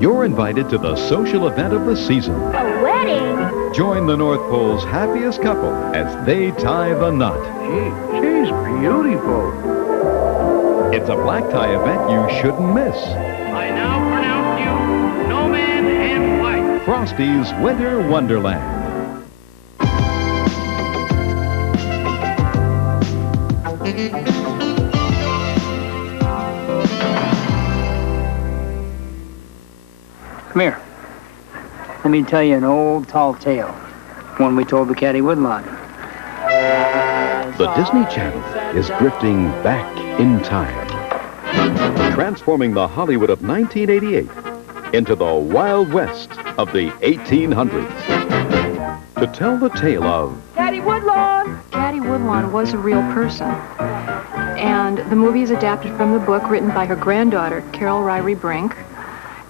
You're invited to the social event of the season. A wedding? Join the North Pole's happiest couple as they tie the knot. She's beautiful. It's a black tie event you shouldn't miss. I now pronounce you no man and wife. Frosty's Winter Wonderland. Come here. Let me tell you an old tall tale. One we told the Caddy Woodlawn. The Disney Channel is drifting back in time, transforming the Hollywood of 1988 into the Wild West of the 1800s. To tell the tale of Caddy Woodlawn! Caddy Woodlawn was a real person. And the movie is adapted from the book written by her granddaughter, Carol Ryrie Brink.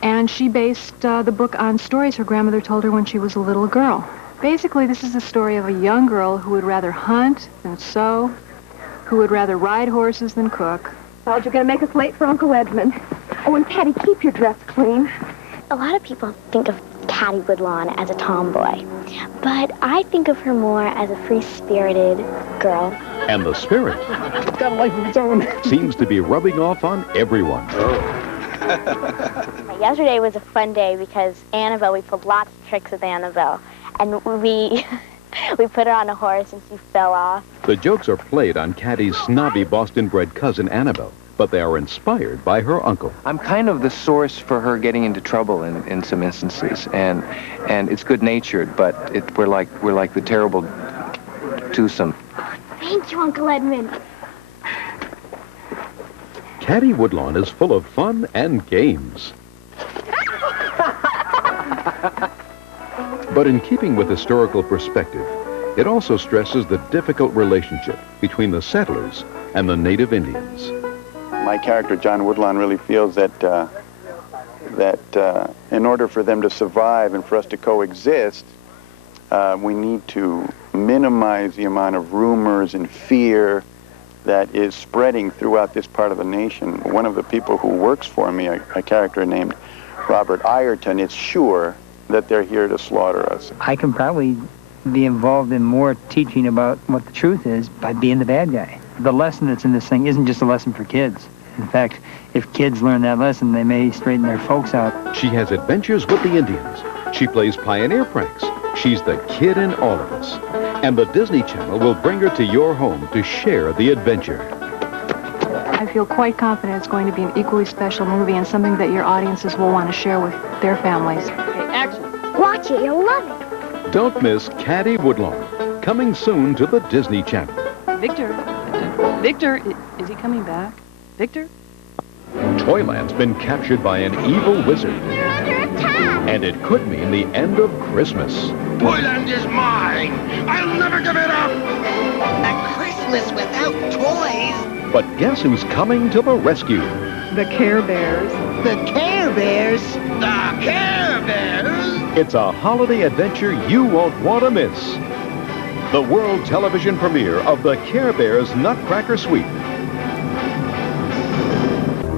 And she based the book on stories her grandmother told her when she was a little girl. Basically, this is the story of a young girl who would rather hunt than sew, who would rather ride horses than cook. Thought you're going to make us late for Uncle Edmund. Oh, and Patty, keep your dress clean. A lot of people think of Caddy Woodlawn as a tomboy, but I think of her more as a free-spirited girl. And the spirit It's got a life of its own. seems to be rubbing off on everyone. Yesterday was a fun day because Annabelle, we pulled lots of tricks with Annabelle, and we put her on a horse and she fell off. The jokes are played on Caddy's snobby Boston-bred cousin Annabelle, but they are inspired by her uncle. I'm kind of the source for her getting into trouble in some instances, and it's good-natured, but we're like the terrible twosome. Thank you, Uncle Edmund. Caddy Woodlawn is full of fun and games. But in keeping with historical perspective, it also stresses the difficult relationship between the settlers and the native Indians. My character, John Woodlawn, really feels that in order for them to survive and for us to coexist, we need to minimize the amount of rumors and fear that is spreading throughout this part of the nation. One of the people who works for me, a character named Robert Ireton, is sure that they're here to slaughter us. I can probably be involved in more teaching about what the truth is by being the bad guy. The lesson that's in this thing isn't just a lesson for kids. In fact, if kids learn that lesson, they may straighten their folks out. She has adventures with the Indians. She plays pioneer pranks. She's the kid in all of us. And the Disney Channel will bring her to your home to share the adventure. I feel quite confident it's going to be an equally special movie and something that your audiences will want to share with their families. Okay, action. Watch it, you'll love it. Don't miss Caddy Woodlawn, coming soon to the Disney Channel. Victor, is he coming back? Victor? Toyland's been captured by an evil wizard. We're under attack. And it could mean the end of Christmas. Toyland is mine. I'll never give it up. A Christmas without toys. But guess who's coming to the rescue? The Care Bears. The Care Bears. The Care Bears. It's a holiday adventure you won't want to miss. The world television premiere of the Care Bears Nutcracker Suite.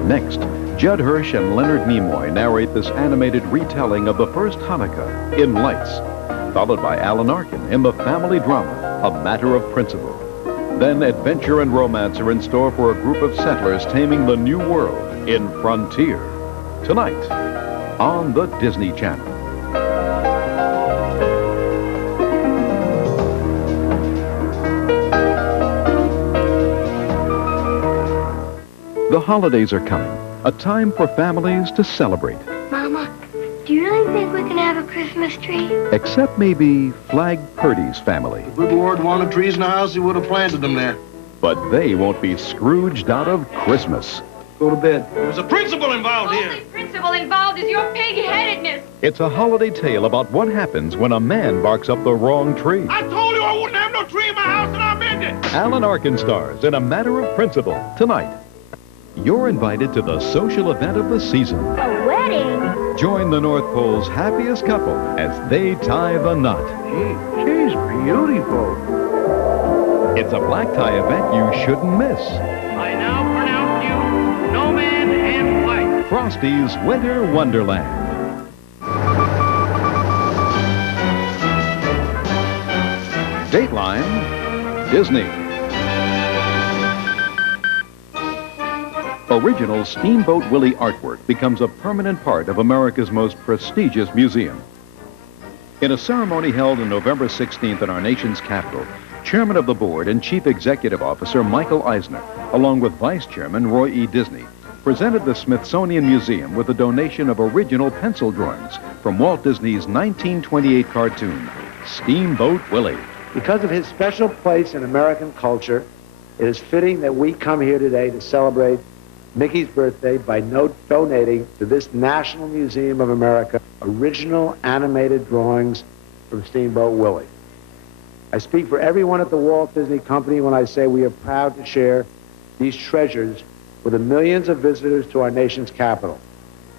Next, Judd Hirsch and Leonard Nimoy narrate this animated retelling of the first Hanukkah in Lights, followed by Alan Arkin in the family drama, A Matter of Principle. Then adventure and romance are in store for a group of settlers taming the new world in Frontier. Tonight, on the Disney Channel. The holidays are coming, a time for families to celebrate. Mama, do you really think we can have a Christmas tree? Except maybe Flag Purdy's family. If good Lord wanted trees in the house, he would have planted them there. But they won't be Scrooged out of Christmas. Go to bed. There's a principle involved here. The only principle involved is your pig-headedness. It's a holiday tale about what happens when a man barks up the wrong tree. I told you I wouldn't have no tree in my house, and I meant it. Alan Arkin stars in A Matter of Principle tonight. You're invited to the social event of the season. A wedding? Join the North Pole's happiest couple as they tie the knot. She's beautiful. It's a black tie event you shouldn't miss. I now pronounce you no man and wife. Frosty's Winter Wonderland. Dateline Disney. Original Steamboat Willie artwork becomes a permanent part of America's most prestigious museum. In a ceremony held on November 16th in our nation's capital, Chairman of the Board and Chief Executive Officer Michael Eisner, along with Vice Chairman Roy E. Disney, presented the Smithsonian Museum with a donation of original pencil drawings from Walt Disney's 1928 cartoon, Steamboat Willie. Because of his special place in American culture, it is fitting that we come here today to celebrate Mickey's birthday by donating to this National Museum of America original animated drawings from Steamboat Willie. I speak for everyone at the Walt Disney Company when I say we are proud to share these treasures with the millions of visitors to our nation's capital.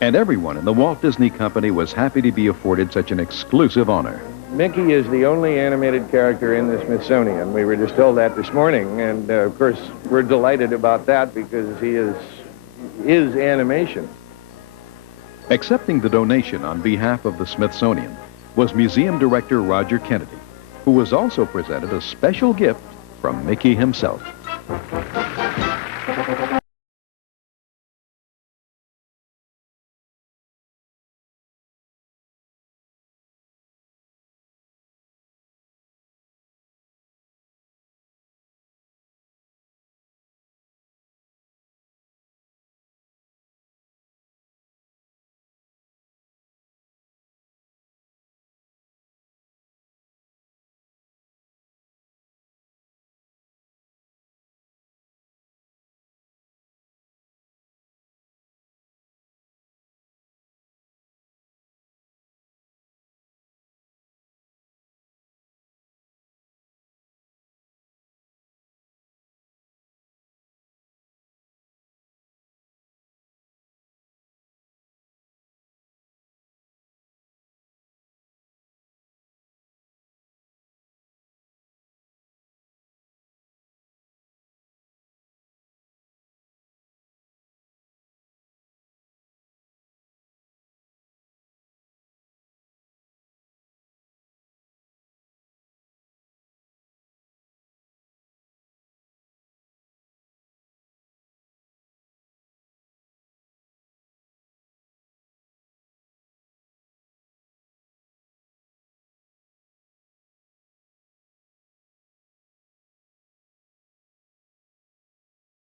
And everyone in the Walt Disney Company was happy to be afforded such an exclusive honor. Mickey is the only animated character in the Smithsonian. We were just told that this morning, and of course we're delighted about that because he is animation. Accepting the donation on behalf of the Smithsonian was Museum Director Roger Kennedy, who was also presented a special gift from Mickey himself.